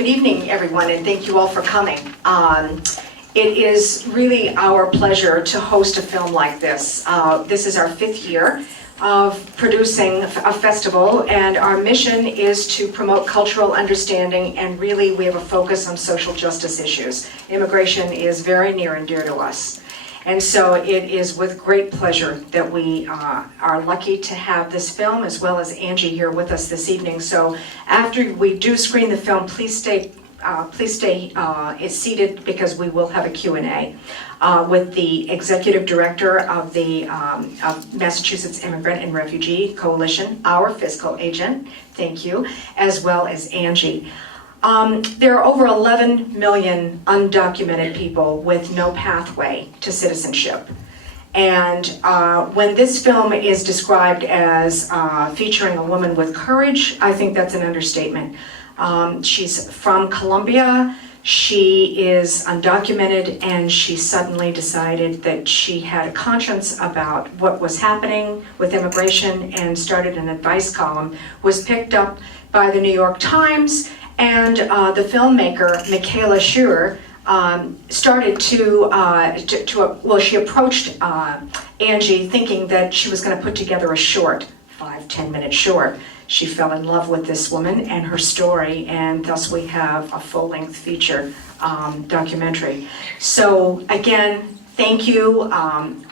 Good evening, everyone, and thank you all for coming. It is really our pleasure to host a film like this. This is our 5th year of producing a festival, and our mission is to promote cultural understanding, and really we have a focus on social justice issues. Immigration is very near and dear to us. And so it is with great pleasure that we are lucky to have this film, as well as Angie here with us this evening. So after we do screen the film, please stay seated, because we will have a Q&A with the Executive Director of the of Massachusetts Immigrant and Refugee Coalition, our fiscal agent, thank you, as well as Angie. There are over 11 million undocumented people with no pathway to citizenship. And when this film is described as featuring a woman with courage, I think that's an understatement. She's from Colombia, she is undocumented, and she suddenly decided that she had a conscience about what was happening with immigration and started an advice column, was picked up by the New York Times, and the filmmaker, Michaela Schur, started she approached Angie thinking that she was going to put together a short, 5-10 minute short. She fell in love with this woman and her story, and thus we have a full-length feature documentary. So again, thank you.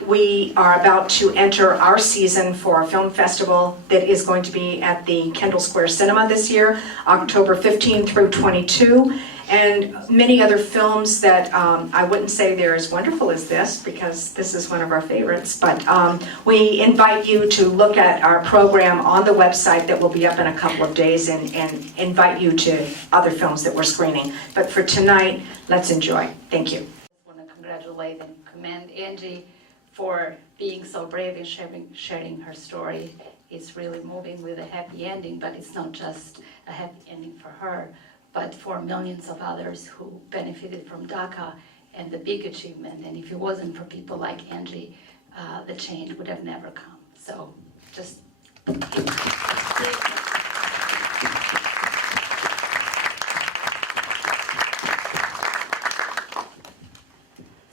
We are about to enter our season for a film festival that is going to be at the Kendall Square Cinema this year, October 15 through 22. And many other films that I wouldn't say they're as wonderful as this, because this is one of our favorites, but we invite you to look at our program on the website that will be up in a couple of days, and invite you to other films that we're screening. But for tonight, let's enjoy. Thank you. I want to congratulate and commend Angie for being so brave in sharing her story. It's really moving with a happy ending, but it's not just a happy ending for her, but for millions of others who benefited from DACA and the big achievement. And if it wasn't for people like Angie, the change would have never come. So just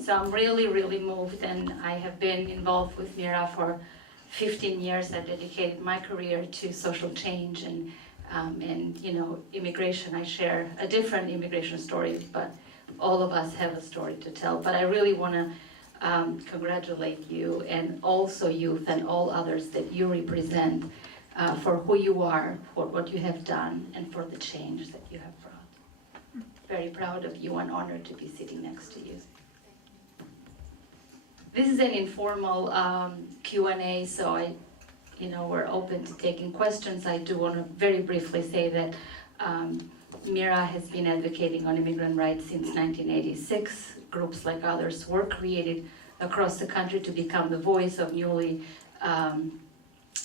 So I'm really, really moved, and I have been involved with Mira for 15 years. I dedicated my career to social change and you know, immigration. I share a different immigration story, but all of us have a story to tell. But I really want to congratulate you, and also youth and all others that you represent, for who you are, for what you have done, and for the change that you have brought. Very proud of you and honored to be sitting next to you. This is an informal Q&A, so we're open to taking questions. I do want to very briefly say that Mira has been advocating on immigrant rights since 1986. Groups like others were created across the country to become the voice of newly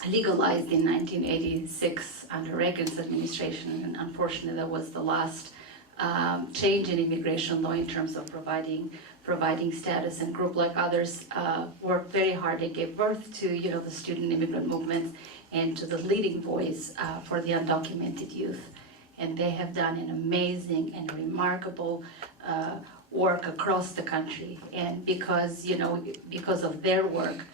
legalized in 1986 under Reagan's administration. And unfortunately, that was the last change in immigration law in terms of providing status. And group like others worked very hard. They gave birth to the student immigrant movement and to the leading voice for the undocumented youth. And they have done an amazing and remarkable work across the country. And because of their work,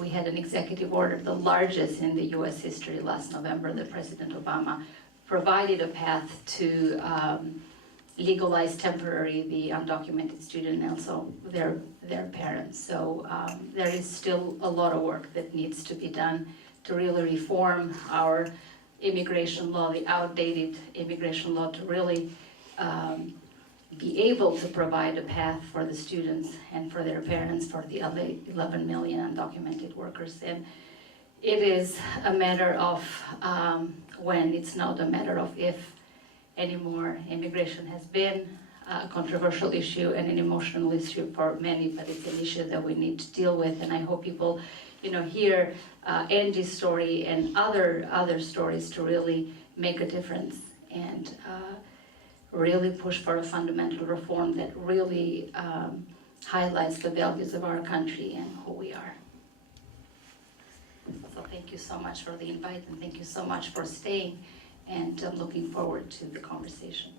we had an executive order, the largest in the US history last November, that President Obama provided a path to legalize temporary the undocumented student and also their parents. So there is still a lot of work that needs to be done to really reform our immigration law, the outdated immigration law, to really be able to provide a path for the students and for their parents, for the 11 million undocumented workers. And it is a matter of when, it's not a matter of if anymore. Immigration has been a controversial issue and an emotional issue for many, but it's an issue that we need to deal with. And I hope people, hear Angie's story and other stories to really make a difference and really push for a fundamental reform that really highlights the values of our country and who we are. So thank you so much for the invite, and thank you so much for staying, and I'm looking forward to the conversation.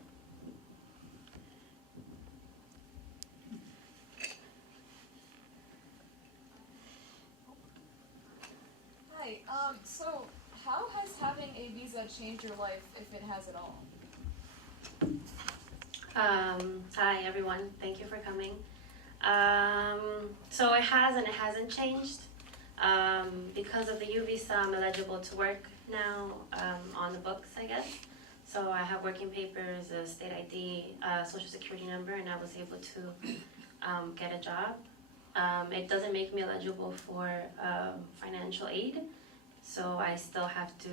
visa change your life, if it has at all? Hi everyone, thank you for coming. So it has and it hasn't changed. Because of the U visa, I'm eligible to work now on the books, I guess. So I have working papers, a state ID, a social security number, and I was able to get a job. It doesn't make me eligible for financial aid, so I still have to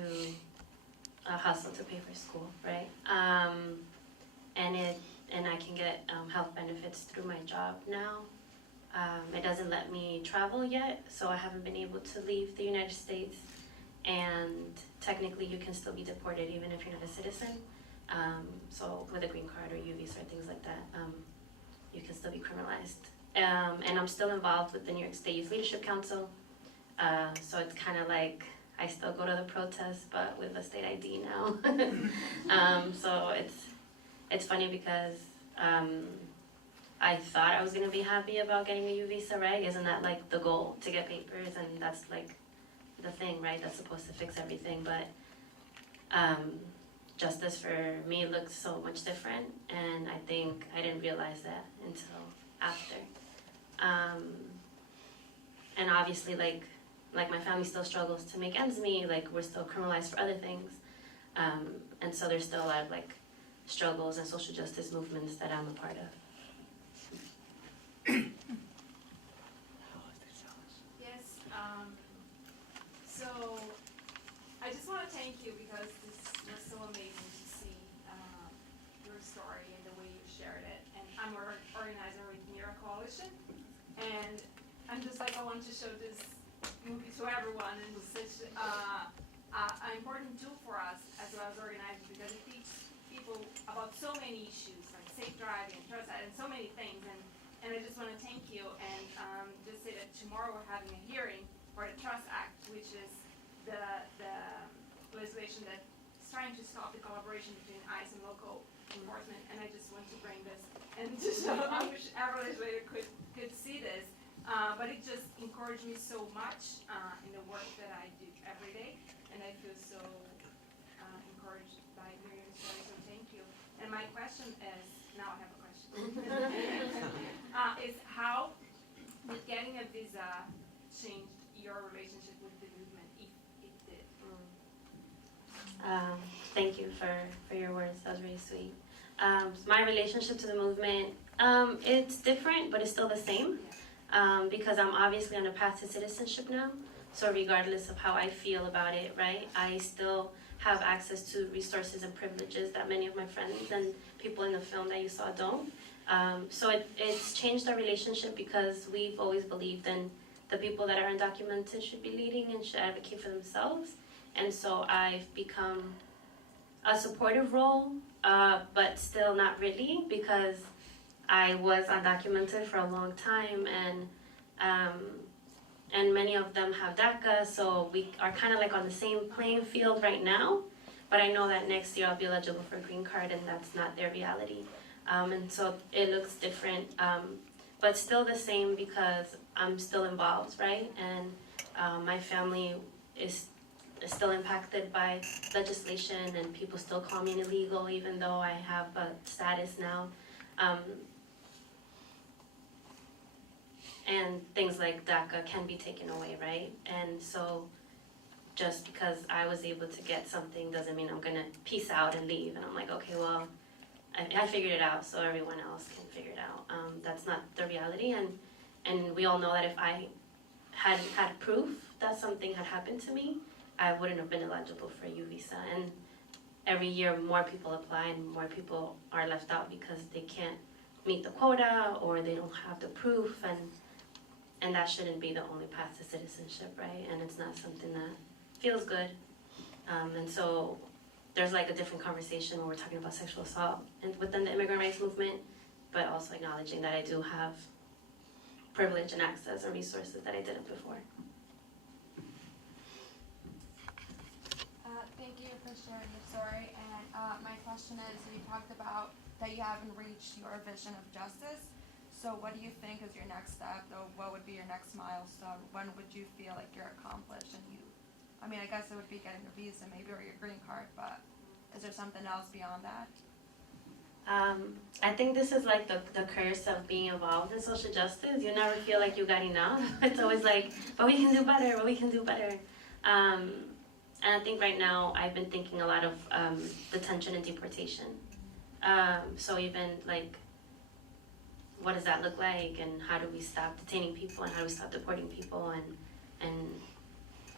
hustle to pay for school, right? And I can get health benefits through my job now. It doesn't let me travel yet, so I haven't been able to leave the United States. And technically, you can still be deported even if you're not a citizen. So with a green card or U visa or things like that, you can still be criminalized. And I'm still involved with the New York State Youth Leadership Council. So it's kind of like I still go to the protests, but with a state ID now. So it's funny because I thought I was gonna be happy about getting a U visa, right? Isn't that like the goal, to get papers? And that's like the thing, right? That's supposed to fix everything. But justice for me looks so much different, and I think I didn't realize that until after. And obviously, like my family still struggles to make ends meet. Like we're still criminalized for other things, and so there's still a lot of like struggles and social justice movements that I'm a part of. Yes, so I just want to thank you because this was so amazing to see your story and the way you shared it. And I'm an organizer with Mira Coalition, and I'm just like, I want to show this movie to everyone, and it's such an important tool for us as well as organizers because it teaches people about so many issues like safe driving and trust and so many things. And I just want to thank you and just say that tomorrow we're having a hearing for the Trust Act, which is the legislation that's trying to stop the collaboration between ICE and local enforcement. And I just want to bring this and just I wish every legislator could see this. But it just encouraged me so much in the work that I do every day, and I feel so encouraged by hearing your story. So thank you. And my question is, now I have a question. Is how did getting a visa change your relationship with the movement, if it did? Thank you for your words. That was really sweet. My relationship to the movement, it's different, but it's still the same. Because I'm obviously on a path to citizenship now. So regardless of how I feel about it, right, I still have access to resources and privileges that many of my friends and people in the film that you saw don't. So it's changed our relationship because we've always believed in the people that are undocumented should be leading and should advocate for themselves. And so I've become a supportive role, but still not really, because I was undocumented for a long time, and many of them have DACA, so we are kind of like on the same playing field right now. But I know that next year I'll be eligible for a green card, and that's not their reality. And so it looks different, but still the same because I'm still involved, right? And my family is still impacted by legislation, and people still call me an illegal even though I have a status now. And things like DACA can be taken away, right? And so just because I was able to get something doesn't mean I'm gonna peace out and leave. And I'm like, okay, well, I figured it out, so everyone else can figure it out. That's not the reality, and we all know that if I hadn't had proof that something had happened to me, I wouldn't have been eligible for a U visa. And every year more people apply and more people are left out because they can't meet the quota or they don't have the proof, and that shouldn't be the only path to citizenship, right? And it's not something that feels good. And so there's like a different conversation when we're talking about sexual assault and within the immigrant rights movement, but also acknowledging that I do have privilege and access and resources that I didn't before. Thank you for sharing your story. And my question is, you talked about that you haven't reached your vision of justice. So what do you think is your next step, or what would be your next milestone? When would you feel like you're accomplished and you I mean, I guess it would be getting a visa maybe or your green card, but is there something else beyond that? I think this is like the curse of being involved in social justice. You never feel like you got enough. It's always like, but we can do better, but we can do better. And I think right now I've been thinking a lot of detention and deportation. So even like, what does that look like, and how do we stop detaining people, and how do we stop deporting people, and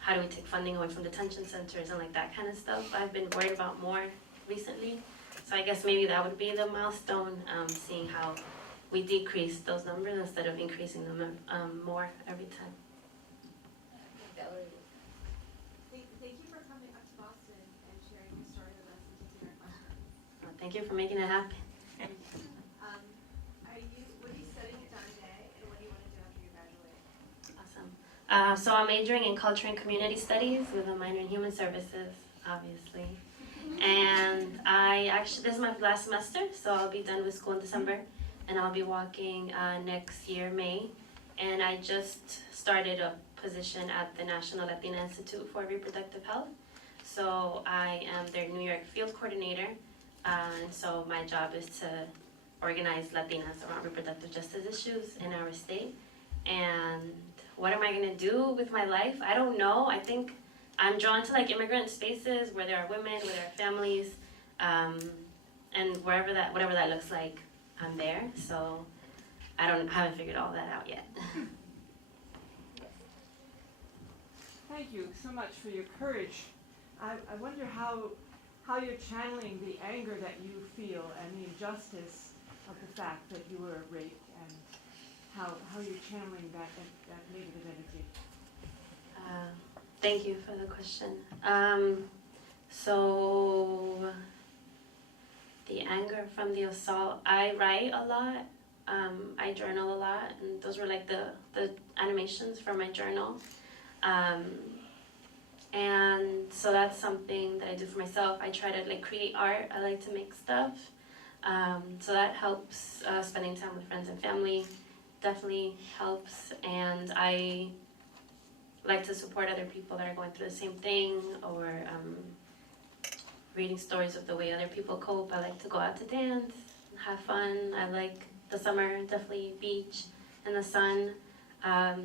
how do we take funding away from detention centers and like that kind of stuff. I've been worried about more recently. So I guess maybe that would be the milestone, seeing how we decrease those numbers instead of increasing them more every time. Thank you for coming up to Boston and sharing your story with us and taking our questions. Thank you for making it happen. What are you studying at John Day, and what do you want to do after you graduate? Awesome. So I'm majoring in culture and community studies with a minor in human services, obviously. And this is my last semester, so I'll be done with school in December, and I'll be walking next year, May. And I just started a position at the National Latina Institute for Reproductive Health. So I am their New York field coordinator, and so my job is to organize Latinas around reproductive justice issues in our state. And what am I gonna do with my life? I don't know. I think I'm drawn to like immigrant spaces where there are women, where there are families, and whatever that looks like, I'm there. So I haven't figured all that out yet. Thank you so much for your courage. I wonder how you're channeling the anger that you feel and the injustice of the fact that you were raped, and how you're channeling that negative energy. Thank you for the question. So the anger from the assault, I write a lot. I journal a lot, and those were like the animations for my journal. And so that's something that I do for myself. I try to like create art. I like to make stuff. So that helps. Spending time with friends and family definitely helps. And I like to support other people that are going through the same thing, or reading stories of the way other people cope. I like to go out to dance, have fun. I like the summer, definitely beach and the sun. I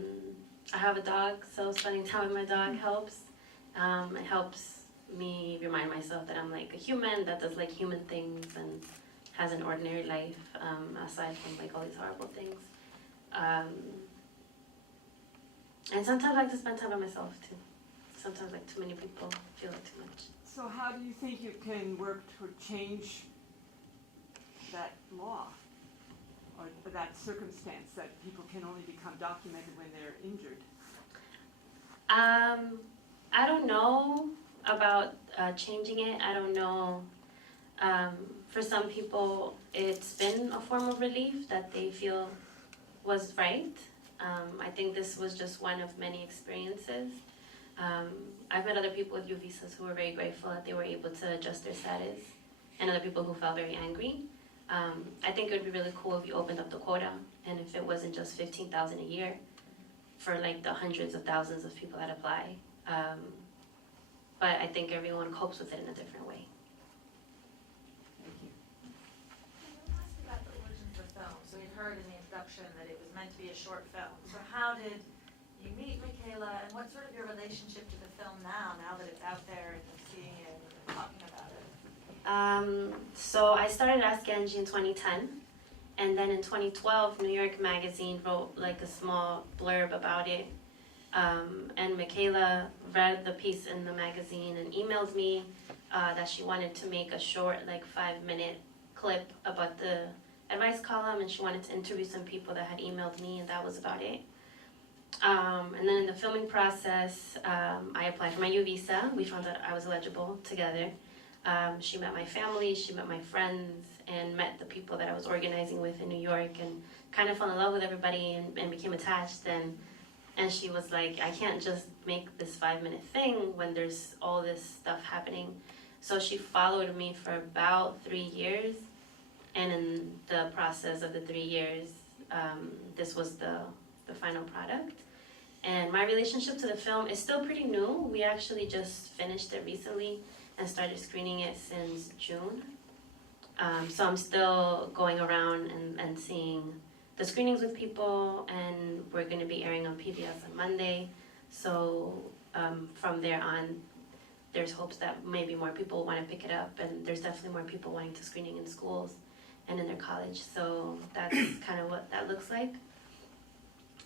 have a dog, so spending time with my dog helps. It helps me remind myself that I'm like a human that does like human things and has an ordinary life, aside from like all these horrible things. And sometimes I like to spend time by myself too. Sometimes like too many people feel like too much. So how do you think you can work to change that law, or that circumstance that people can only become documented when they're injured? I don't know about changing it. I don't know. For some people, it's been a form of relief that they feel was right. I think this was just one of many experiences. I've met other people with U visas who were very grateful that they were able to adjust their status, and other people who felt very angry. I think it would be really cool if you opened up the quota, and if it wasn't just 15,000 a year for like the hundreds of thousands of people that apply. But I think everyone copes with it in a different way. Thank you. Can you ask about the origins of the film? So we heard in the introduction that it was meant to be a short film. So how did you meet Michaela, and what's sort of your relationship to the film now that it's out there and you're seeing it and you're talking about it? So I started Ask Angie in 2010, and then in 2012, New York Magazine wrote like a small blurb about it. And Michaela read the piece in the magazine and emailed me that she wanted to make a short, like 5-minute clip about the advice column, and she wanted to interview some people that had emailed me, and that was about it. And then in the filming process, I applied for my U visa. We found out I was eligible together. She met my family, she met my friends, and met the people that I was organizing with in New York, and kind of fell in love with everybody and became attached. And she was like, I can't just make this 5-minute thing when there's all this stuff happening. So she followed me for about 3 years. And in the process of the 3 years, this was the final product. And my relationship to the film is still pretty new. We actually just finished it recently and started screening it since June. So I'm still going around and seeing the screenings with people, and we're going to be airing on PBS on Monday. So from there on, there's hopes that maybe more people want to pick it up, and there's definitely more people wanting to screening in schools and in their college. So that's kind of what that looks like.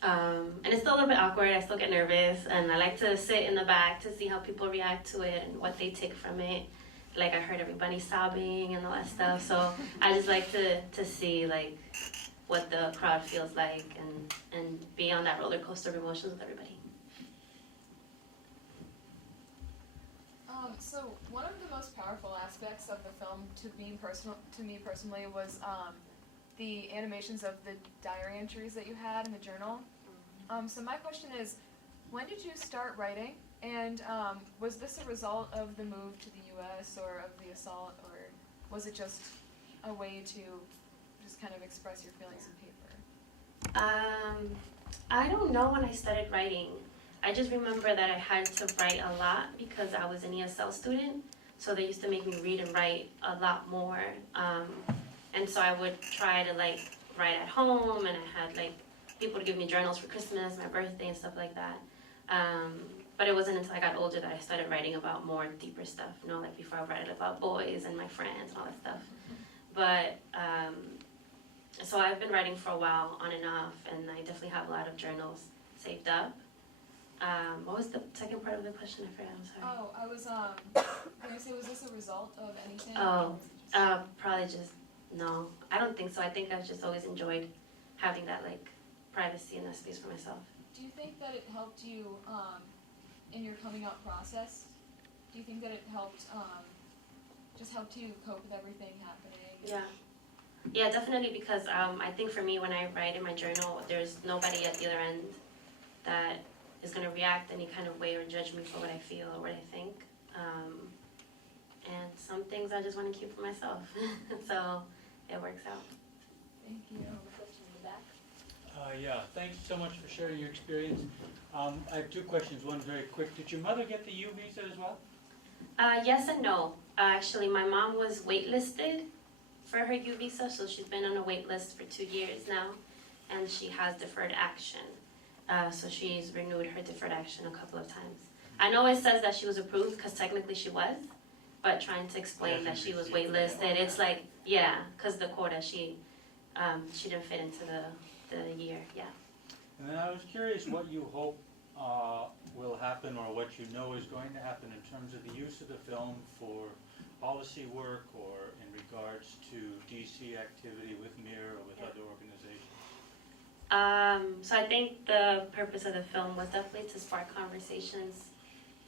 And it's still a little bit awkward. I still get nervous, and I like to sit in the back to see how people react to it and what they take from it. Like I heard everybody sobbing and all that stuff. So I just like to see like what the crowd feels like and be on that roller coaster of emotions with everybody. So one of the most powerful aspects of the film to me personally was the animations of the diary entries that you had in the journal. So my question is, when did you start writing? And was this a result of the move to the U.S. or of the assault, or was it just a way to just kind of express your feelings in paper? I don't know when I started writing. I just remember that I had to write a lot because I was an ESL student, so they used to make me read and write a lot more. And so I would try to like write at home, and I had like people to give me journals for Christmas, my birthday, and stuff like that. But it wasn't until I got older that I started writing about more deeper stuff, you know, like before I read about boys and my friends and all that stuff. But so I've been writing for a while, on and off, and I definitely have a lot of journals saved up. What was the second part of the question? I forgot, I'm sorry. Oh, I was gonna say, was this a result of anything? Oh, probably just, no, I don't think so. I think I've just always enjoyed having that like privacy and that space for myself. Do you think that it helped you in your coming out process? Do you think that it helped just helped you cope with everything happening? Yeah, definitely, because I think for me, when I write in my journal, there's nobody at the other end that is going to react any kind of way or judge me for what I feel or what I think. And some things I just want to keep for myself. So it works out. Thank you. Yeah, thanks so much for sharing your experience. I have two questions. One very quick. Did your mother get the U visa as well? Yes and no. Actually, my mom was waitlisted for her U visa, so she's been on a wait list for 2 years now, and she has deferred action. So she's renewed her deferred action a couple of times. I know it says that she was approved because technically she was, but trying to explain that she was waitlisted, it's like, yeah, because the quota, she didn't fit into the year, yeah. And then I was curious what you hope will happen, or what you know is going to happen in terms of the use of the film for policy work or in regards to DC activity with MIR or with other organizations. So I think the purpose of the film was definitely to spark conversations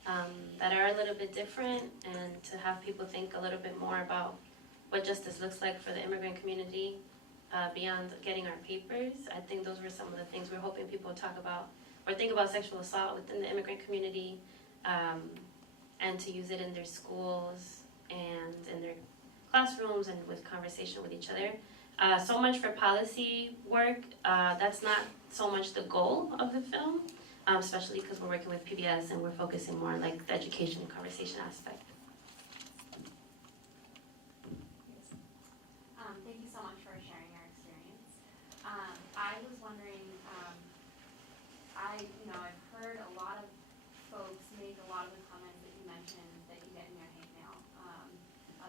that are a little bit different, and to have people think a little bit more about what justice looks like for the immigrant community beyond getting our papers. I think those were some of the things we're hoping people would talk about, or think about sexual assault within the immigrant community, and to use it in their schools and in their classrooms and with conversation with each other. So much for policy work. That's not so much the goal of the film, especially because we're working with PBS and we're focusing more on like the education and conversation aspect. Thank you so much for sharing your experience. I was wondering, I've heard a lot of folks make a lot of the comments that you mentioned that you get in your hate mail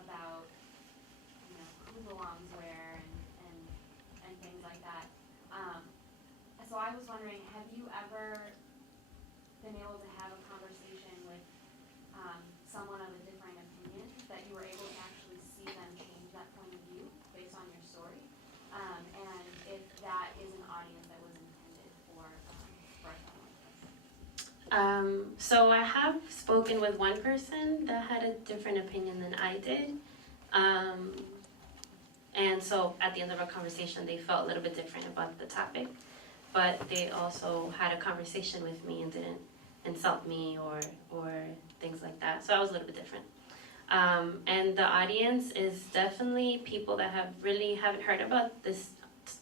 about, who belongs where and things like that. So I was wondering, have you ever been able to have a conversation with someone of a differing opinion that you were able to actually see them change that point of view based on your story? And if that is an audience that was intended for a film like this? So I have spoken with one person that had a different opinion than I did. And so at the end of our conversation, they felt a little bit different about the topic, but they also had a conversation with me and didn't insult me or things like that. So I was a little bit different. And the audience is definitely people that haven't heard about this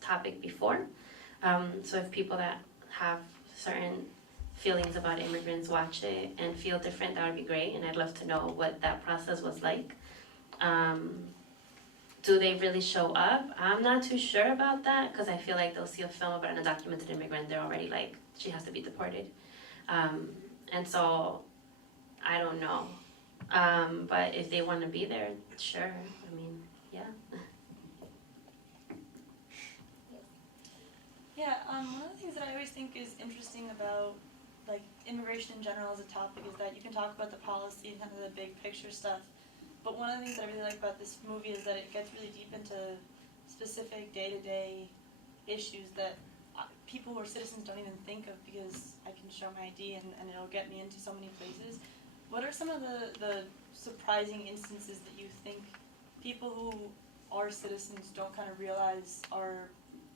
topic before. So if people that have certain feelings about immigrants watch it and feel different, that would be great, and I'd love to know what that process was like. Do they really show up? I'm not too sure about that, because I feel like they'll see a film about an undocumented immigrant, they're already like, she has to be deported. And so, I don't know. But if they want to be there, sure, I mean, yeah. Yeah, one of the things that I always think is interesting about like immigration in general as a topic is that you can talk about the policy and kind of the big picture stuff, but one of the things that I really like about this movie is that it gets really deep into specific day-to-day issues that people who are citizens don't even think of, because I can show my ID and it'll get me into so many places. What are some of the surprising instances that you think people who are citizens don't kind of realize are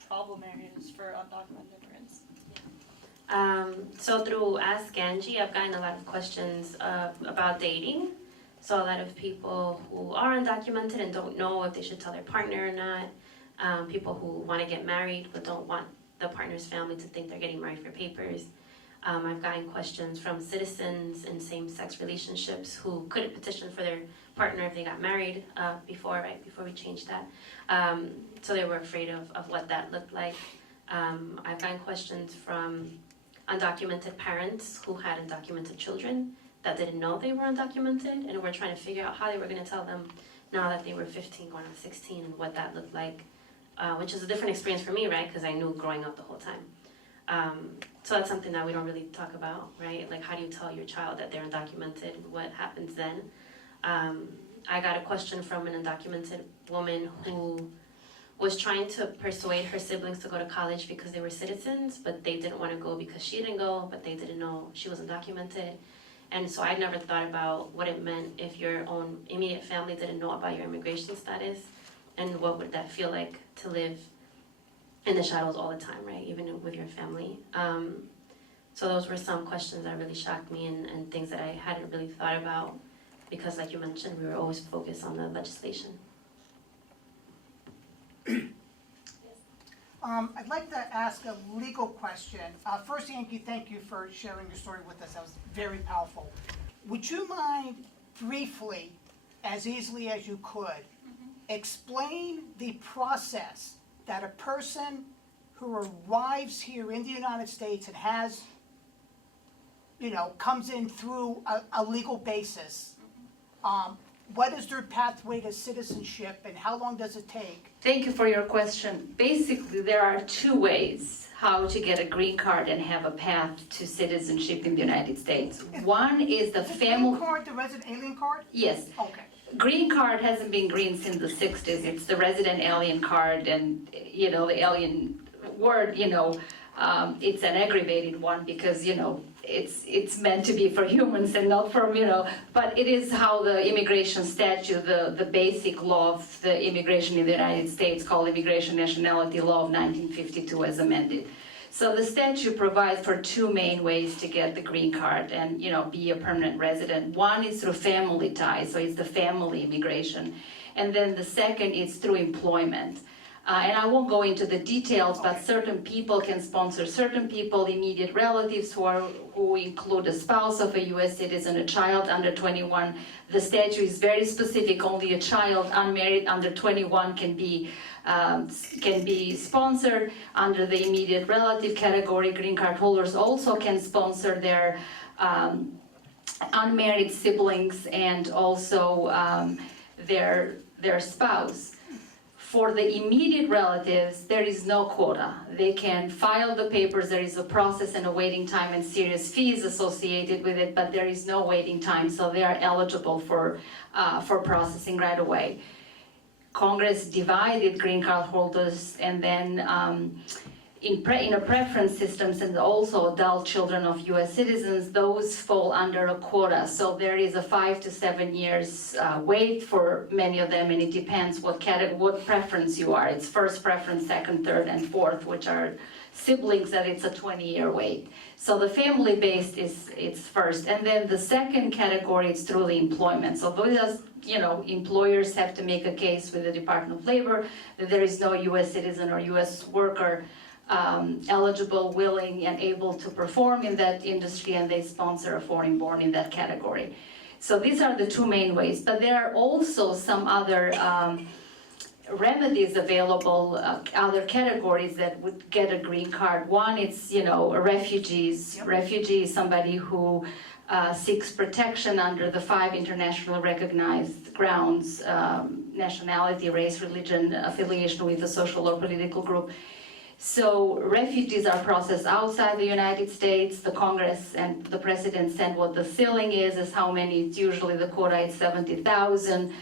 problem areas for undocumented immigrants? So through Ask Angie, I've gotten a lot of questions about dating. So a lot of people who are undocumented and don't know if they should tell their partner or not. People who want to get married but don't want the partner's family to think they're getting married for papers. I've gotten questions from citizens in same-sex relationships who couldn't petition for their partner if they got married before we changed that. So they were afraid of what that looked like. I've gotten questions from undocumented parents who had undocumented children that didn't know they were undocumented and were trying to figure out how they were going to tell them now that they were 15 going on 16 and what that looked like, which is a different experience for me, right? Because I knew growing up the whole time. So that's something that we don't really talk about, right? Like, how do you tell your child that they're undocumented? What happens then? I got a question from an undocumented woman who was trying to persuade her siblings to go to college because they were citizens, but they didn't want to go because she didn't go, but they didn't know she was undocumented. And so I'd never thought about what it meant if your own immediate family didn't know about your immigration status, and what would that feel like to live in the shadows all the time, right? Even with your family. So those were some questions that really shocked me, and things that I hadn't really thought about, because like you mentioned, we were always focused on the legislation. I'd like to ask a legal question. First, Yankee, thank you for sharing your story with us. That was very powerful. Would you mind briefly, as easily as you could, explain the process that a person who arrives here in the United States and has, comes in through a legal basis, what is their pathway to citizenship and how long does it take? Thank you for your question. Basically, there are two ways how to get a green card and have a path to citizenship in the United States. One is the Is the family. green card the resident alien card? Yes. Okay. Green card hasn't been green since the 60s. It's the resident alien card, and the alien word, it's an aggravated one because it's meant to be for humans and not for but it is how the immigration statute, the basic law of the immigration in the United States, called Immigration Nationality Law of 1952, as amended. So the statute provides for two main ways to get the green card and be a permanent resident. One is through family ties, so it's the family immigration, and then the second is through employment. And I won't go into the details, but certain people can sponsor certain people, immediate relatives who include a spouse of a U.S. citizen, a child under 21. The statute is very specific. Only a child unmarried under 21 can be sponsored. Under the immediate relative category, green card holders also can sponsor their unmarried siblings and also their spouse. For the immediate relatives, there is no quota. They can file the papers, there is a process and a waiting time and serious fees associated with it, but there is no waiting time, so they are eligible for processing right away. Congress divided green card holders, and then in a preference systems, and also adult children of U.S. citizens, those fall under a quota. So there is a 5 to 7 years wait for many of them, and it depends what preference you are. It's first preference, second, third, and fourth, which are siblings, that it's a 20-year wait. So the family-based it's first, and then the second category is through the employment. So those, employers have to make a case with the Department of Labor that there is no U.S. citizen or U.S. worker eligible, willing, and able to perform in that industry, and they sponsor a foreign-born in that category. So these are the two main ways, but there are also some other remedies available, other categories that would get a green card. One, it's, refugees. Yep. Refugee is somebody who seeks protection under the 5 internationally recognized grounds, nationality, race, religion, affiliation with a social or political group. So refugees are processed outside the United States. The Congress and the President send what the ceiling is how many. It's usually the quota is 70,000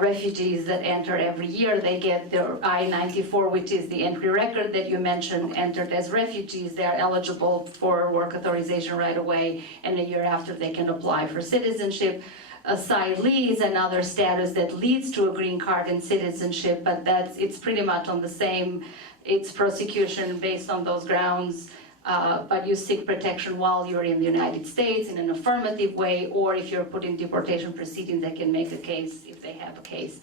refugees that enter every year. They get their I-94, which is the entry record that you mentioned, entered as refugees. They are eligible for work authorization right away, and a year after they can apply for citizenship. Asylee is another status that leads to a green card and citizenship, but it's pretty much on the same. It's prosecution based on those grounds, but you seek protection while you're in the United States in an affirmative way, or if you're put in deportation proceedings, they can make a case, if they have a case,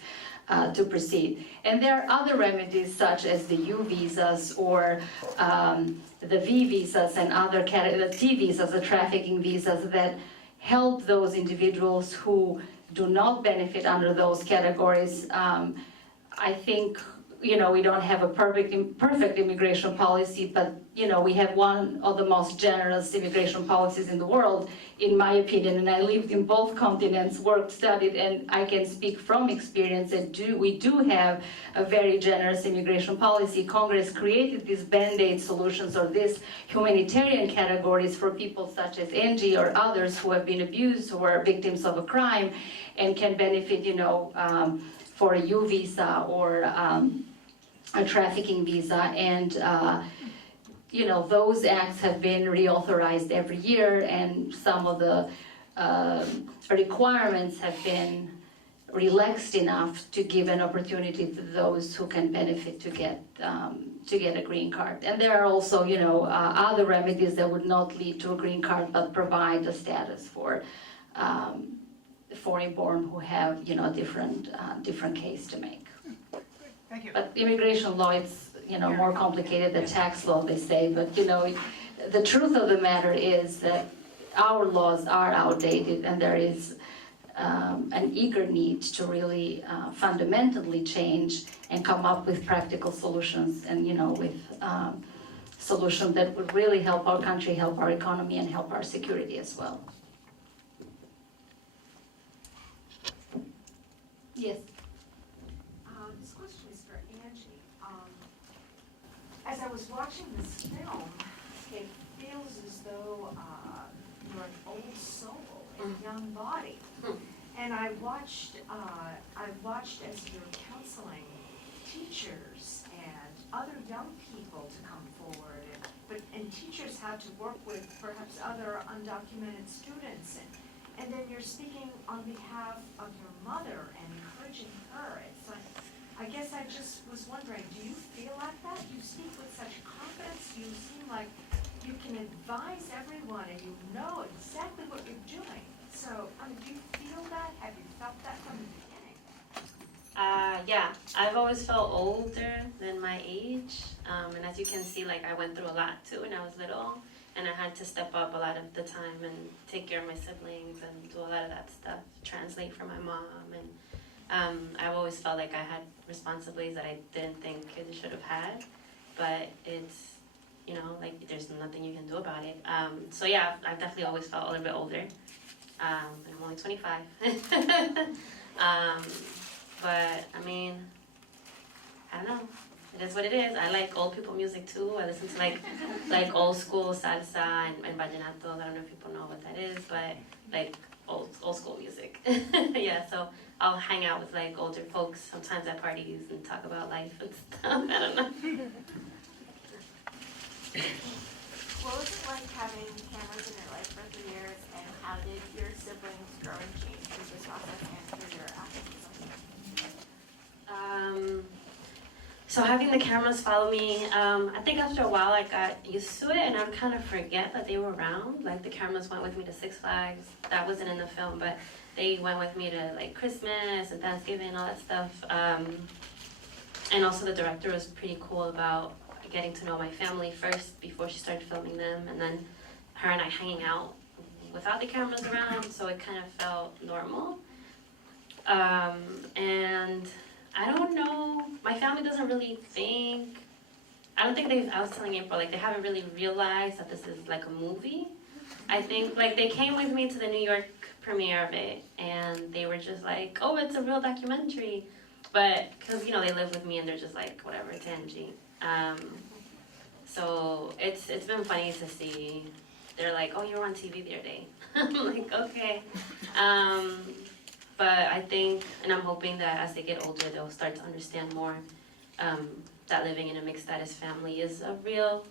to proceed. And there are other remedies such as the U visas or the V visas and other the T visas, the trafficking visas, that help those individuals who do not benefit under those categories. I think, we don't have a perfect immigration policy, but, we have one of the most generous immigration policies in the world, in my opinion, and I lived in both continents, worked, studied, and I can speak from experience that we do have a very generous immigration policy. Congress created these Band-Aid solutions or these humanitarian categories for people such as Angie or others who have been abused, who are victims of a crime, and can benefit, for a U visa or a trafficking visa, and those acts have been reauthorized every year, and some of the requirements have been relaxed enough to give an opportunity to those who can benefit to get a green card. And there are also, other remedies that would not lead to a green card but provide a status for foreign-born who have, different case to make. Thank you. But immigration law, it's, more complicated than tax law, they say, but, the truth of the matter is that our laws are outdated, and there is an eager need to really fundamentally change and come up with practical solutions, and, with solutions that would really help our country, help our economy, and help our security as well. Yes. This question is for Angie. As I was watching this film, it feels as though you're an old soul in a young body. And I watched as you're counseling teachers and other young people to come forward, and teachers had to work with perhaps other undocumented students, and then you're speaking on behalf of your mother and encouraging her. It's like, I guess I just was wondering, do you feel like that? You speak with such confidence, you seem like you can advise everyone and you know exactly what you're doing. So, do you feel that? Have you felt that from the beginning? Yeah, I've always felt older than my age. And as you can see, I went through a lot too when I was little. And I had to step up a lot of the time and take care of my siblings and do a lot of that stuff, translate for my mom. And I've always felt like I had responsibilities that I didn't think I should have had. But it's, there's nothing you can do about it. So yeah, I've definitely always felt a little bit older. And I'm only 25. But I mean, I don't know. It is what it is. I like old people music too. I listen to like old school salsa and vallenato. I don't know if people know what that is, but old school music. Yeah, so I'll hang out with older folks sometimes at parties and talk about life and stuff. I don't know. What was it like having cameras in your life for 3 years, and how did your siblings grow and change through this process and through your activism? So having the cameras follow me, I think after a while I got used to it, and I would kind of forget that they were around. The cameras went with me to Six Flags. That wasn't in the film, but they went with me to Christmas and Thanksgiving, all that stuff. And also the director was pretty cool about, getting to know my family first before she started filming them, and then her and I hanging out without the cameras around, so it kind of felt normal. And I don't know, my family doesn't really think, I don't think I was telling April, like they haven't really realized that this is like a movie. I think like they came with me to the New York premiere of it, and they were just like, oh, it's a real documentary. But, because, you know, they live with me and they're just like, whatever, it's Angie. So it's been funny to see. They're like, oh, you were on TV the other day. I'm like, okay. But I think, and I'm hoping that as they get older, they'll start to understand more that living in a mixed status family is a real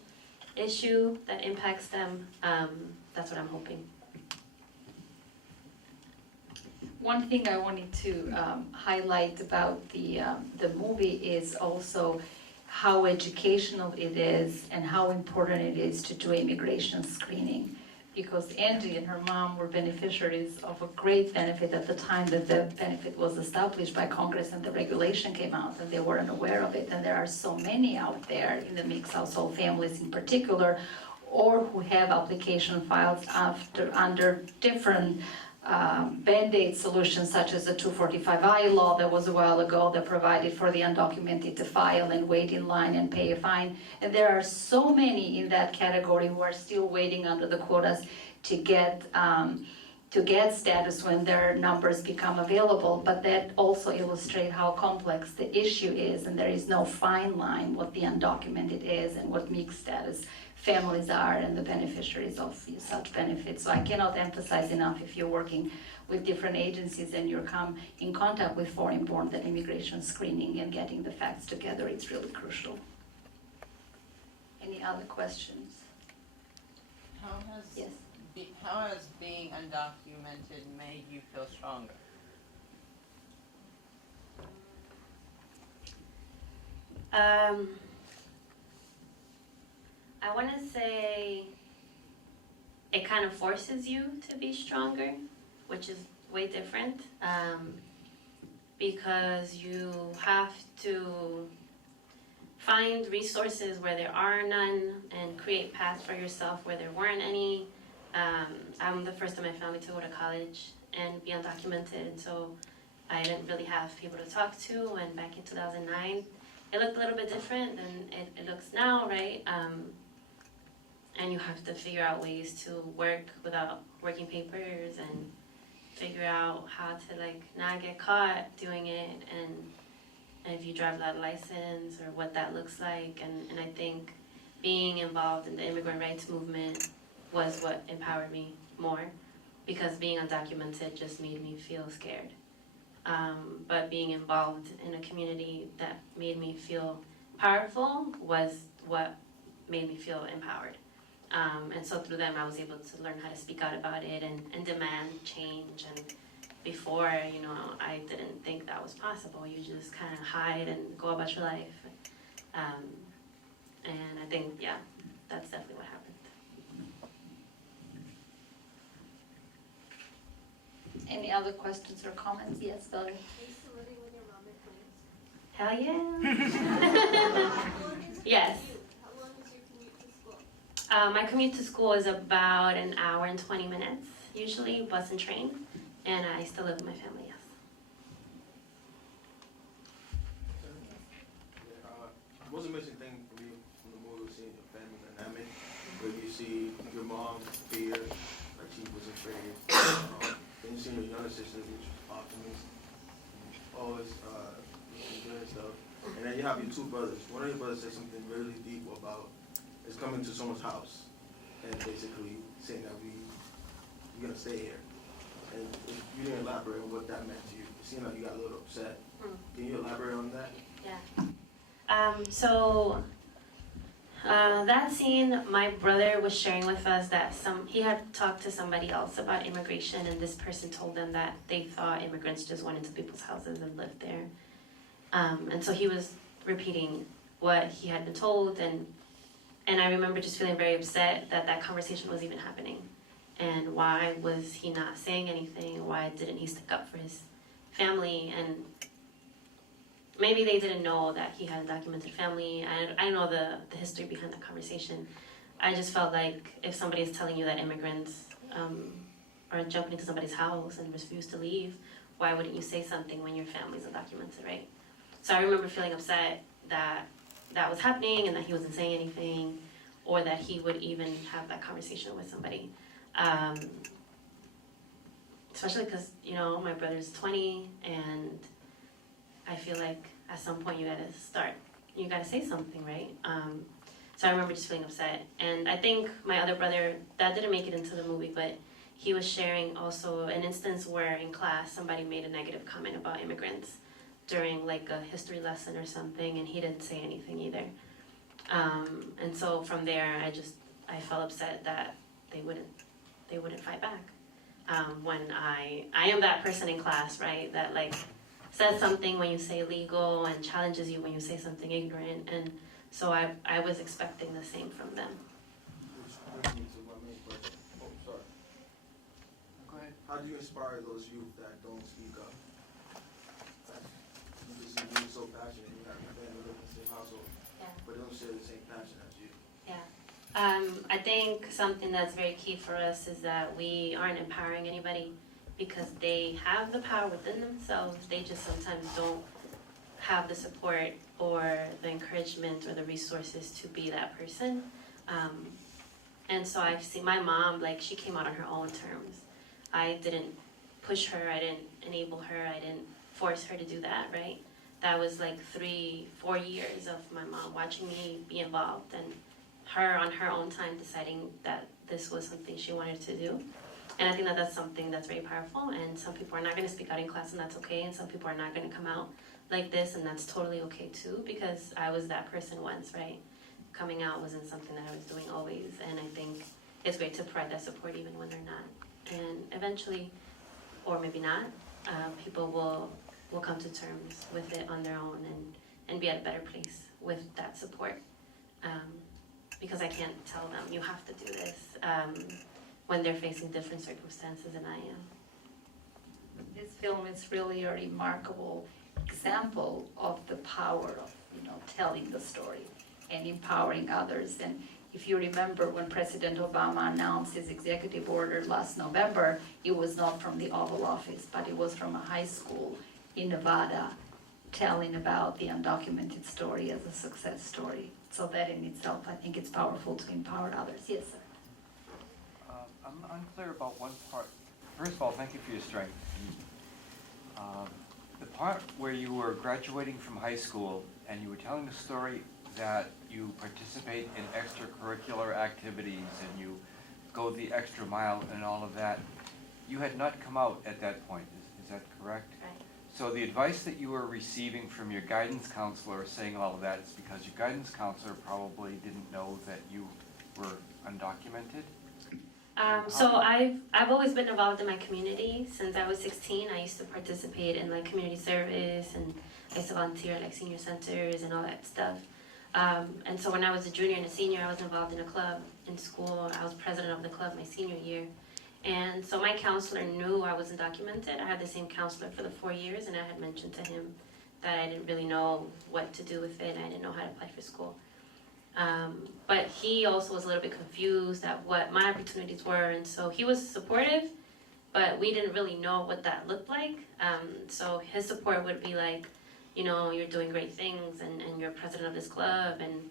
issue that impacts them. That's what I'm hoping. One thing I wanted to highlight about the movie is also how educational it is and how important it is to do immigration screening. Because Angie and her mom were beneficiaries of a great benefit at the time that the benefit was established by Congress and the regulation came out, and they weren't aware of it. And there are so many out there in the mixed household families in particular, or who have application files under different Band-Aid solutions, such as the 245I law that was a while ago that provided for the undocumented to file and wait in line and pay a fine. And there are so many in that category who are still waiting under the quotas to get status when their numbers become available. But that also illustrates how complex the issue is, and there is no fine line what the undocumented is and what mixed status families are and the beneficiaries of such benefits. So I cannot emphasize enough, if you're working with different agencies and you come in contact with foreign-born, that immigration screening and getting the facts together, it's really crucial. Any other questions? Yes. How has being undocumented made you feel stronger? I want to say it kind of forces you to be stronger, which is way different, because you have to find resources where there are none and create paths for yourself where there weren't any. I'm the first in my family to go to college and be undocumented, and so I didn't really have people to talk to, and back in 2009, it looked a little bit different than it looks now, right? And you have to figure out ways to work without working papers and figure out how to like not get caught doing it, and if you drive without a license or what that looks like. And I think being involved in the immigrant rights movement was what empowered me more, because being undocumented just made me feel scared. But being involved in a community that made me feel powerful was what made me feel empowered. And so through them, I was able to learn how to speak out about it and demand change. And before, you know, I didn't think that was possible. You just kind of hide and go about your life. And I think, yeah, that's definitely what happened. Any other questions or comments? Yes, Valerie? Are you still living with your mom and twins? Hell yeah. Yes. How long is your commute to school? My commute to school is about an hour and 20 minutes, usually, bus and train. And I still live with my family, yes. It was a missing thing for me from the movie, seeing your family dynamic, where you see your mom fear, like she was afraid. Then you see your younger sister, which was optimist, always looking good and stuff. And then you have your two brothers. One of your brothers said something really deep about it's coming to someone's house and basically saying that we're gonna stay here. And if you didn't elaborate on what that meant to you, it seemed like you got a little upset. Can you elaborate on that? Yeah. That scene, my brother was sharing with us that he had talked to somebody else about immigration, and this person told them that they thought immigrants just went into people's houses and lived there. And so he was repeating what he had been told, and I remember just feeling very upset that that conversation was even happening. And why was he not saying anything? Why didn't he stick up for his family? maybe they didn't know that he had a documented family. I know the history behind the conversation. I just felt like if somebody is telling you that immigrants are jumping into somebody's house and refuse to leave, why wouldn't you say something when your family's undocumented, right? So I remember feeling upset that that was happening and that he wasn't saying anything, or that he would even have that conversation with somebody. Especially because, you know, my brother's 20, and I feel like at some point you gotta say something, right? So I remember just feeling upset. And I think my other brother, that didn't make it into the movie, but he was sharing also an instance where in class somebody made a negative comment about immigrants during like a history lesson or something, and he didn't say anything either. And so from there, I felt upset that they wouldn't fight back. When I am that person in class, right, that like says something when you say legal and challenges you when you say something ignorant, and so I was expecting the same from them. Which brings me to my main question. Oh, sorry. Go ahead. How do you inspire those youth that don't speak up? You just seem you're so passionate. You have your family live in the same household, Yeah. but they don't share the same passion as you. Yeah. I think something that's very key for us is that we aren't empowering anybody because they have the power within themselves. They just sometimes don't have the support or the encouragement or the resources to be that person. And so I've seen my mom, like, she came out on her own terms. I didn't push her, I didn't enable her, I didn't force her to do that, right? That was like 3-4 years of my mom watching me be involved, and her on her own time deciding that this was something she wanted to do. And I think that that's something that's very powerful, and some people are not going to speak out in class, and that's okay, and some people are not going to come out like this, and that's totally okay too, because I was that person once, right? Coming out wasn't something that I was doing always, and I think it's great to provide that support even when they're not. And eventually, or maybe not, people will come to terms with it on their own and be at a better place with that support. Because I can't tell them, you have to do this, when they're facing different circumstances than I am. This film is really a remarkable example of the power of, telling the story and empowering others. And if you remember when President Obama announced his executive order last November, it was not from the Oval Office, but it was from a high school in Nevada telling about the undocumented story as a success story. So that in itself, I think it's powerful to empower others. Yes, sir. I'm unclear about one part. First of all, thank you for your strength. The part where you were graduating from high school and you were telling the story that you participate in extracurricular activities and you go the extra mile and all of that, you had not come out at that point. Is that correct? Right. So the advice that you were receiving from your guidance counselor saying all of that is because your guidance counselor probably didn't know that you were undocumented? So I've always been involved in my community since I was 16. I used to participate in like community service, and I used to volunteer at like senior centers and all that stuff. And so when I was a junior and a senior, I was involved in a club in school. I was president of the club my senior year. And so my counselor knew I was undocumented. I had the same counselor for the 4 years, and I had mentioned to him that I didn't really know what to do with it, and I didn't know how to apply for school. But he also was a little bit confused at what my opportunities were, and so he was supportive, but we didn't really know what that looked like. So his support would be like, you're doing great things, and you're president of this club, and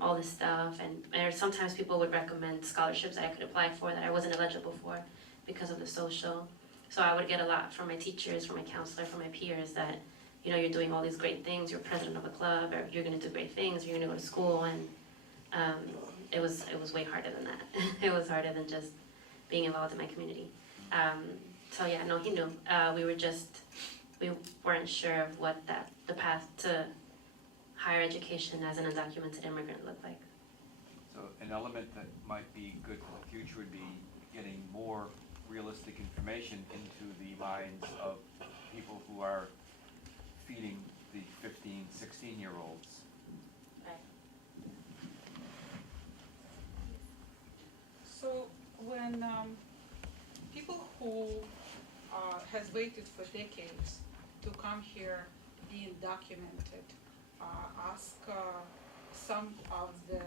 all this stuff, and sometimes people would recommend scholarships that I could apply for that I wasn't eligible for because of the social. So I would get a lot from my teachers, from my counselor, from my peers that, you're doing all these great things, you're president of a club, or you're gonna do great things, you're gonna go to school, and it was way harder than that. It was harder than just being involved in my community. So yeah, no, he knew. We weren't sure of what the path to higher education as an undocumented immigrant looked like. So an element that might be good for the future would be getting more realistic information into the minds of people who are feeding the 15, 16-year-olds. Right. So when people who has waited for decades to come here being documented, ask some of the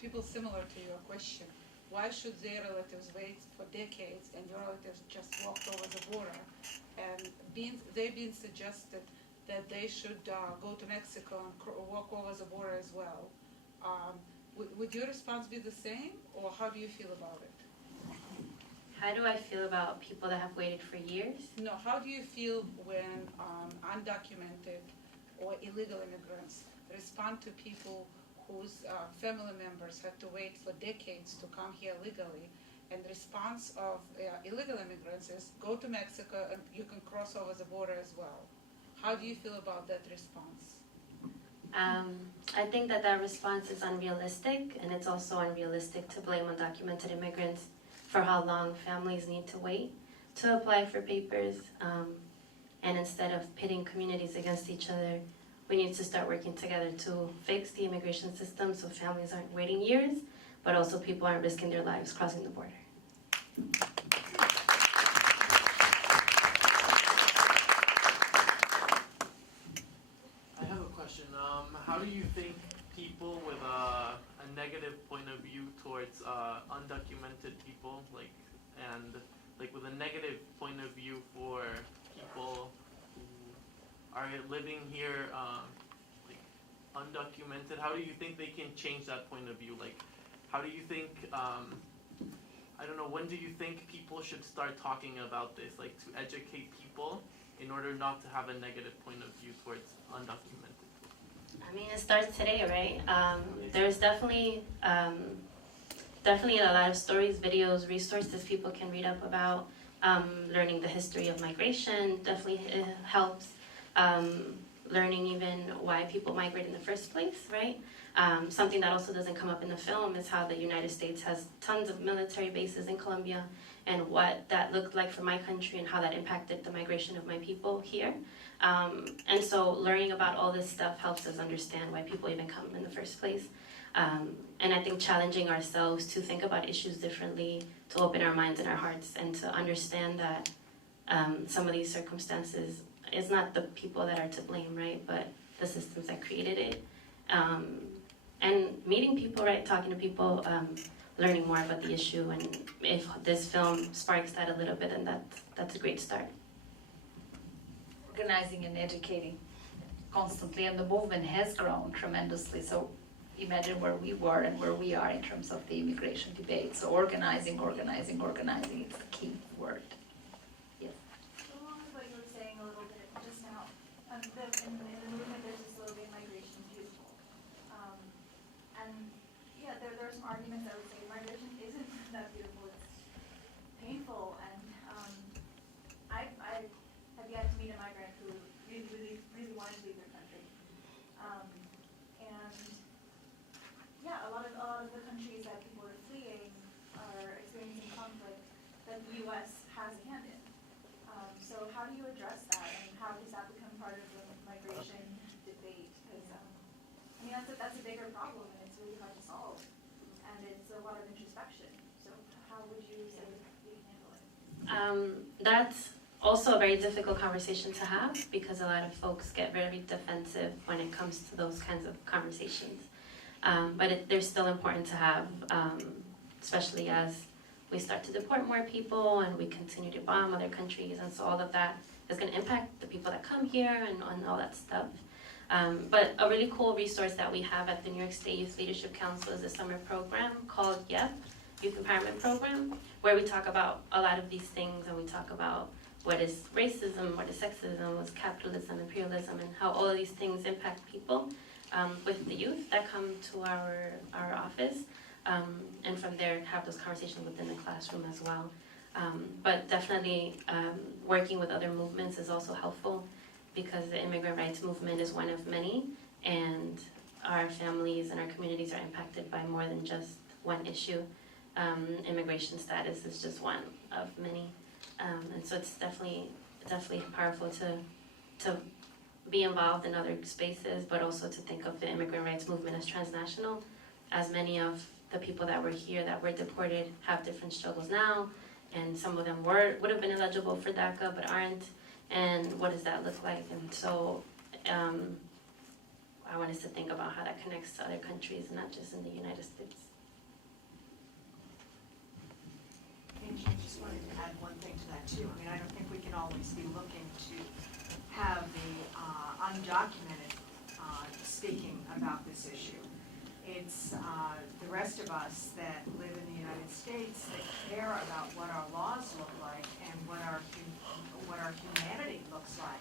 people similar to your question, why should their relatives wait for decades and your relatives just walked over the border? And they've been suggested that they should go to Mexico and walk over the border as well. Would your response be the same, or how do you feel about it? How do I feel about people that have waited for years? No, how do you feel when undocumented or illegal immigrants respond to people whose family members had to wait for decades to come here legally, and the response of illegal immigrants is go to Mexico and you can cross over the border as well? How do you feel about that response? I think that that response is unrealistic, and it's also unrealistic to blame undocumented immigrants for how long families need to wait to apply for papers. And instead of pitting communities against each other, we need to start working together to fix the immigration system so families aren't waiting years, but also people aren't risking their lives crossing the border. I have a question. How do you think people with a negative point of view towards undocumented people, and with a negative point of view for people who are living here, undocumented, how do you think they can change that point of view? How do you think, I don't know, when do you think people should start talking about this, to educate people in order not to have a negative point of view towards undocumented? I mean, it starts today, right? There's definitely a lot of stories, videos, resources people can read up about. Learning the history of migration definitely helps. Learning even why people migrate in the first place, right? Something that also doesn't come up in the film is how the United States has tons of military bases in Colombia, and what that looked like for my country and how that impacted the migration of my people here. And so learning about all this stuff helps us understand why people even come in the first place. And I think challenging ourselves to think about issues differently, to open our minds and our hearts, and to understand that some of these circumstances, it's not the people that are to blame, right, but the systems that created it. And meeting people, right, talking to people, learning more about the issue, and if this film sparks that a little bit, then that's a great start. Organizing and educating constantly, and the movement has grown tremendously. So imagine where we were and where we are in terms of the immigration debate. So organizing is the key word. Yes. Along with what you were saying a little bit just now, in the movement there's this slogan, migration is beautiful. And yeah, there are some arguments that would say migration isn't that beautiful, it's painful, and I have yet to meet a migrant who really wanted to leave their country. And yeah, a lot of the countries that people are fleeing are experiencing conflict that the U.S. has a hand in. So how do you address that, and how does that become part of the migration debate? Because I mean that's a bigger problem, and it's really hard to solve, and it's a lot of introspection. So how would you say you handle it? That's also a very difficult conversation to have, because a lot of folks get very defensive when it comes to those kinds of conversations. But they're still important to have, especially as we start to deport more people and we continue to bomb other countries, and so all of that is going to impact the people that come here and all that stuff. But a really cool resource that we have at the New York State Youth Leadership Council is a summer program called YEP, Youth Empowerment Program, where we talk about a lot of these things, and we talk about what is racism, what is sexism, what is capitalism, imperialism, and how all of these things impact people with the youth that come to our office. And from there have those conversations within the classroom as well. But definitely working with other movements is also helpful, because the immigrant rights movement is one of many, and our families and our communities are impacted by more than just one issue. Immigration status is just one of many. And so it's definitely powerful to be involved in other spaces, but also to think of the immigrant rights movement as transnational, as many of the people that were here that were deported have different struggles now, and some of them would have been eligible for DACA but aren't, and what does that look like? And so I want us to think about how that connects to other countries, not just in the United States. Angie, I just wanted to add one thing to that too. I mean, I don't think we can always be looking to have the undocumented speaking about this issue. It's the rest of us that live in the United States that care about what our laws look like and what our humanity looks like.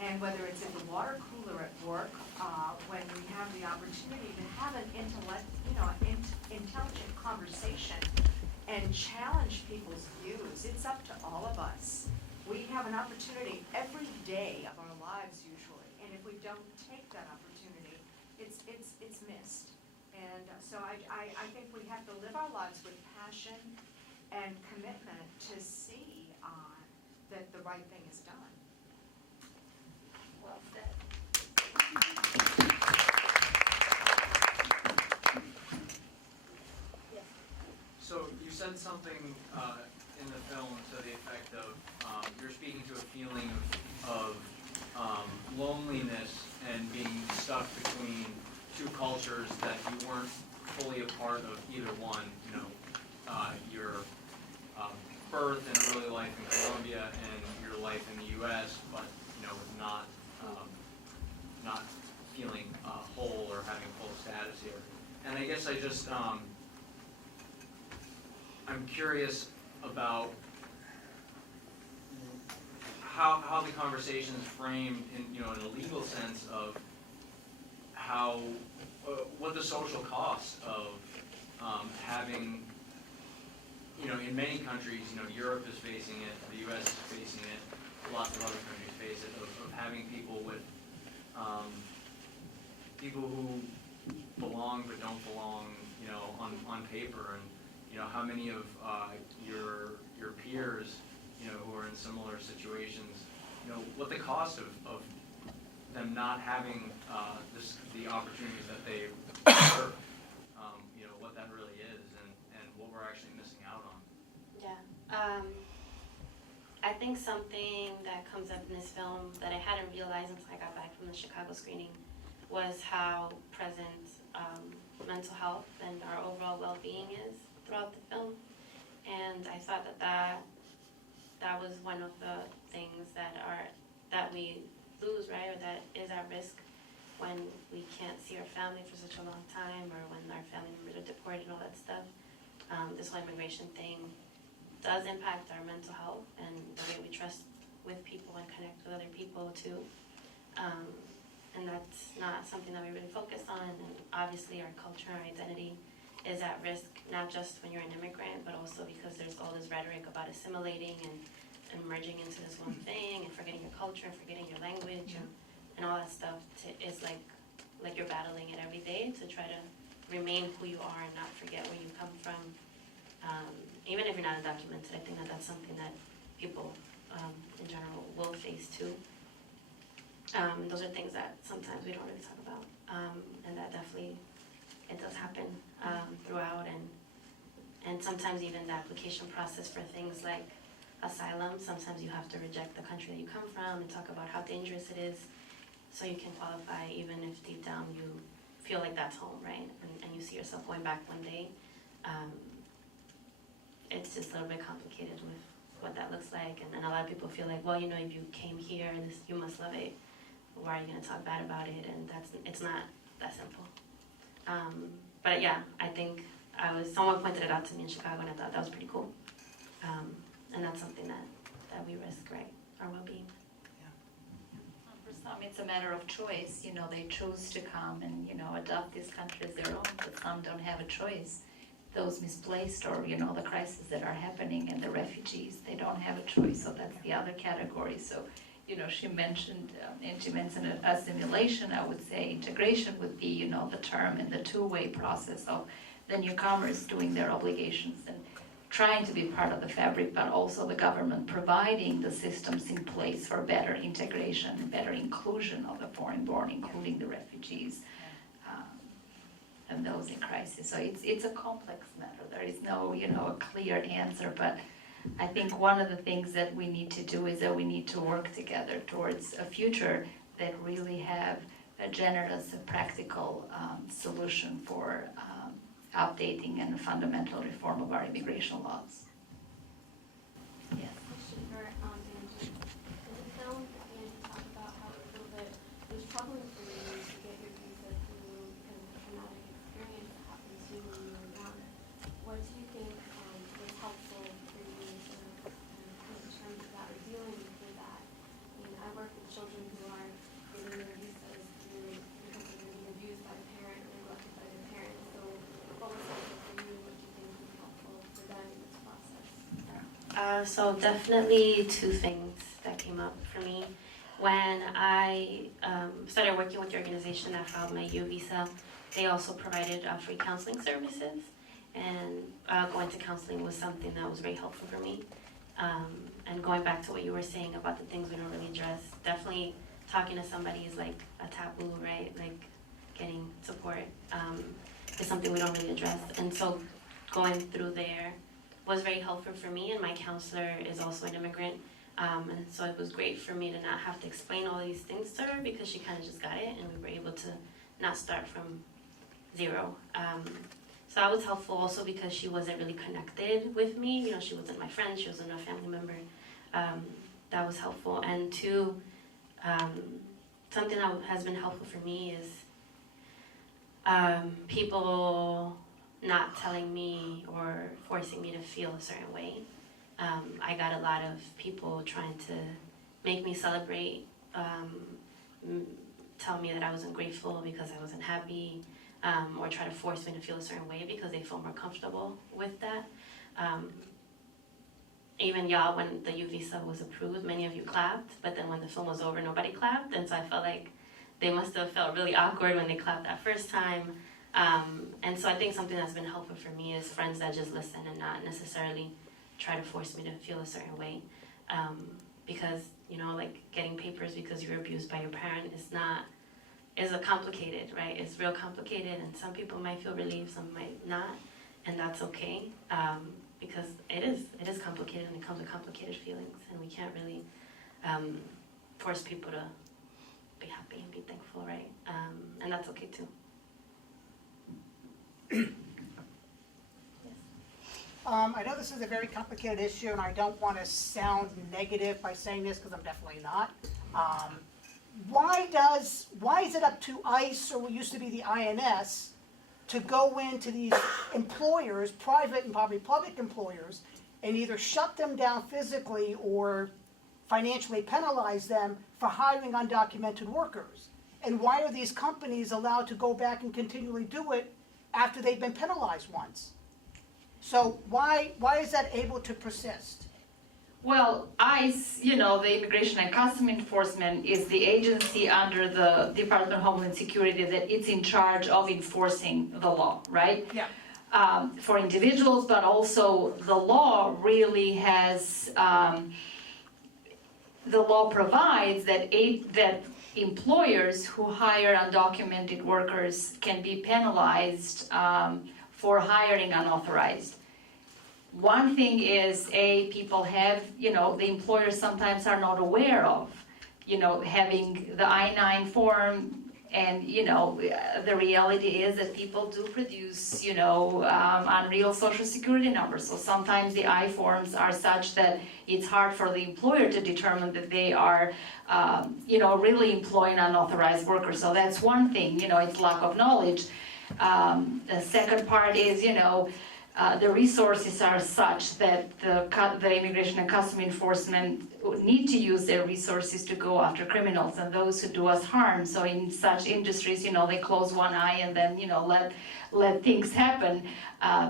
And whether it's at the water cooler at work, when we have the opportunity to have an intelligent conversation and challenge people's views, it's up to all of us. We have an opportunity every day of our lives usually, and if we don't take that opportunity, it's missed. And so I think we have to live our lives with passion and commitment to see that the right thing is done. Well said. So you said something in the film to the effect of you're speaking to a feeling of loneliness and being stuck between two cultures that you weren't fully a part of either one. You know, your birth and early life in Colombia and your life in the U.S., but you know, not feeling whole or having full status here. And I guess I just I'm curious about how the conversation is framed in, you know, in a legal sense of how what the social cost of having, you know, in many countries, you know, Europe is facing it, the U.S. is facing it, lots of other countries face it, of having people with people who belong but don't belong, you know, on paper, and you know, how many of your peers, you know, who are in similar situations, you know, what the cost of them not having the opportunities that they deserve, you know, what that really is, and what we're actually missing out on. Yeah. I think something that comes up in this film that I hadn't realized until I got back from the Chicago screening was how present mental health and our overall well-being is throughout the film. And I thought that was one of the things that we lose, right, or that is at risk when we can't see our family for such a long time, or when our family members are deported and all that stuff. This whole immigration thing does impact our mental health and the way we trust with people and connect with other people too. And that's not something that we really focus on. And obviously our culture, our identity is at risk, not just when you're an immigrant, but also because there's all this rhetoric about assimilating and merging into this one thing and forgetting your culture and forgetting your language and all that stuff is like you're battling it every day to try to remain who you are and not forget where you come from. Even if you're not undocumented, I think that's something that people in general will face too. Those are things that sometimes we don't really talk about, and that definitely, it does happen throughout, and sometimes even the application process for things like asylum, sometimes you have to reject the country that you come from and talk about how dangerous it is so you can qualify, even if deep down you feel like that's home, right? And you see yourself going back one day. It's just a little bit complicated with what that looks like, and a lot of people feel like, well, you know, if you came here, you must love it. Why are you going to talk bad about it? And it's not that simple. But yeah, I think someone pointed it out to me in Chicago, and I thought that was pretty cool. And that's something that we risk, right? Our well-being. For some, it's a matter of choice. You know, they choose to come and, you know, adopt this country as their own, but some don't have a choice. Those misplaced, or, you know, the crises that are happening, and the refugees, they don't have a choice. So that's the other category. So, you know, she mentioned assimilation. I would say integration would be, you know, the term in the two-way process of the newcomers doing their obligations and trying to be part of the fabric, but also the government providing the systems in place for better integration and better inclusion of the foreign-born, including the refugees and those in crisis. So it's a complex matter. There is no, you know, a clear answer, but I think one of the things that we need to do is that we need to work together towards a future that really have a generous, practical solution for updating and fundamental reform of our immigration laws. Yes. Question for Angie. In the film, at the end, you talk about how it was troubling for you to get your visa through because of the traumatic experience that happened to you when you were young. What do you think was helpful for you to come to terms with that or dealing with that? I mean, I work with children who are getting their visas through because they're being abused by a parent or neglected by their parent. So, what was helpful for you? What do you think was helpful for them in this process? So definitely two things that came up for me. When I started working with the organization that filed my U visa, they also provided free counseling services, and going to counseling was something that was very helpful for me. And going back to what you were saying about the things we don't really address, definitely talking to somebody is like a taboo, right? Like getting support is something we don't really address. And so going through there was very helpful for me, and my counselor is also an immigrant. And so it was great for me to not have to explain all these things to her because she kind of just got it, and we were able to not start from zero. So that was helpful also because she wasn't really connected with me. You know, she wasn't my friend, she wasn't a family member. That was helpful. And two, something that has been helpful for me is people not telling me or forcing me to feel a certain way. I got a lot of people trying to make me celebrate, tell me that I was ungrateful because I wasn't happy, or try to force me to feel a certain way because they feel more comfortable with that. Even y'all, when the U visa was approved, many of you clapped, but then when the film was over, nobody clapped, and so I felt like they must have felt really awkward when they clapped that first time. And so I think something that's been helpful for me is friends that just listen and not necessarily try to force me to feel a certain way. Because, you know, like getting papers because you were abused by your parent is a complicated, right? It's real complicated, and some people might feel relieved, some might not, and that's okay. Because it is complicated, and it comes with complicated feelings, and we can't really force people to be happy and be thankful, right? And that's okay too. I know this is a very complicated issue, and I don't want to sound negative by saying this, because I'm definitely not. Why is it up to ICE, or what used to be the INS, to go into these employers, private and probably public employers, and either shut them down physically or financially penalize them for hiring undocumented workers? And why are these companies allowed to go back and continually do it after they've been penalized once? So why is that able to persist? Well, ICE, you know, the Immigration and Customs Enforcement, is the agency under the Department of Homeland Security that it's in charge of enforcing the law, right? Yeah. For individuals, but also the law really has, the law provides that employers who hire undocumented workers can be penalized for hiring unauthorized. One thing is, people have, you know, the employers sometimes are not aware of, you know, having the I-9 form, and, you know, the reality is that people do produce, you know, unreal social security numbers. So sometimes the I-forms are such that it's hard for the employer to determine that they are, you know, really employing unauthorized workers. So that's one thing, you know, it's lack of knowledge. The second part is, you know, the resources are such that the Immigration and Customs Enforcement need to use their resources to go after criminals and those who do us harm. So in such industries, you know, they close one eye and then, you know, let things happen,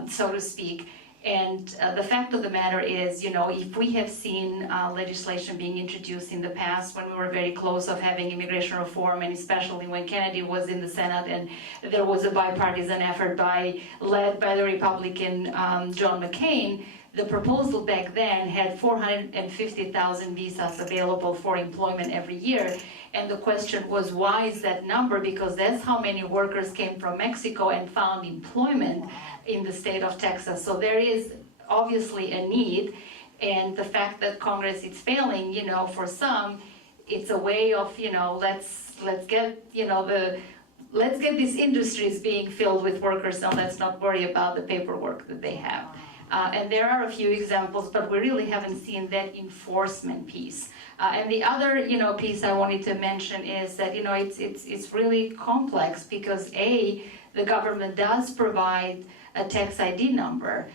so to speak. And the fact of the matter is, you know, if we have seen legislation being introduced in the past when we were very close of having immigration reform, and especially when Kennedy was in the Senate and there was a bipartisan effort led by the Republican John McCain, the proposal back then had 450,000 visas available for employment every year. And the question was, why is that number? Because that's how many workers came from Mexico and found employment in the state of Texas. So there is obviously a need, and the fact that Congress is failing, you know, for some, it's a way of, let's get, let's get these industries being filled with workers, and let's not worry about the paperwork that they have. And there are a few examples, but we really haven't seen that enforcement piece. And the other, piece I wanted to mention is that, it's really complex because the government does provide a tax ID number,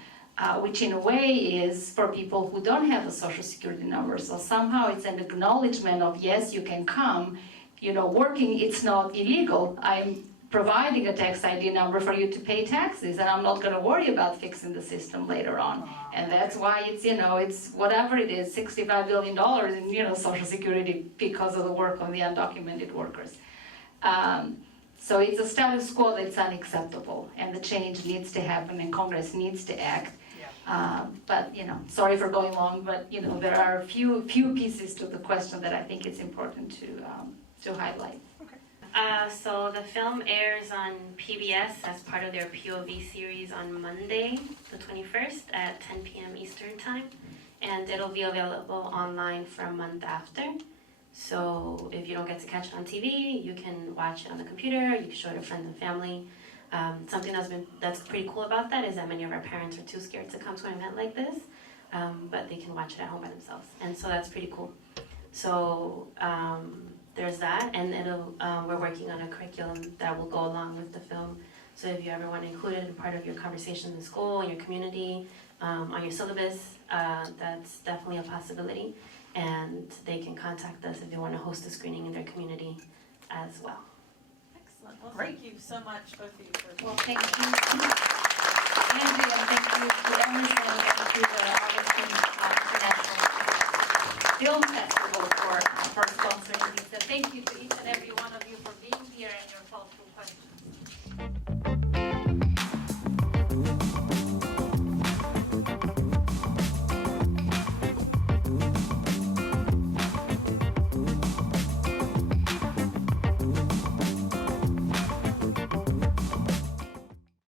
which in a way is for people who don't have a social security number. So somehow it's an acknowledgement of, yes, you can come, working, it's not illegal. I'm providing a tax ID number for you to pay taxes, and I'm not going to worry about fixing the system later on. And that's why it's whatever it is, $65 billion in, social security because of the work of the undocumented workers. So it's a status quo that's unacceptable, and the change needs to happen, and Congress needs to act. But, sorry for going long, but, there are a few pieces to the question that I think it's important to highlight. So the film airs on PBS as part of their POV series on Monday, the 21st at 10 p.m. Eastern Time, and it'll be available online for a month after. So if you don't get to catch it on TV, you can watch it on the computer, you can show it to friends and family. Something that's pretty cool about that is that many of our parents are too scared to come to an event like this, but they can watch it at home by themselves, and so that's pretty cool. So there's that, and we're working on a curriculum that will go along with the film. So if you ever want to include it in part of your conversations in school, in your community, on your syllabus, that's definitely a possibility. And they can contact us if they want to host a screening in their community as well. Excellent. Well, thank you so much, both of you, for. Well, thank you, Angie, and thank you to Emerson and to the Augustine International Film Festival for sponsoring these. So thank you to each and every one of you for being here and your thoughtful questions.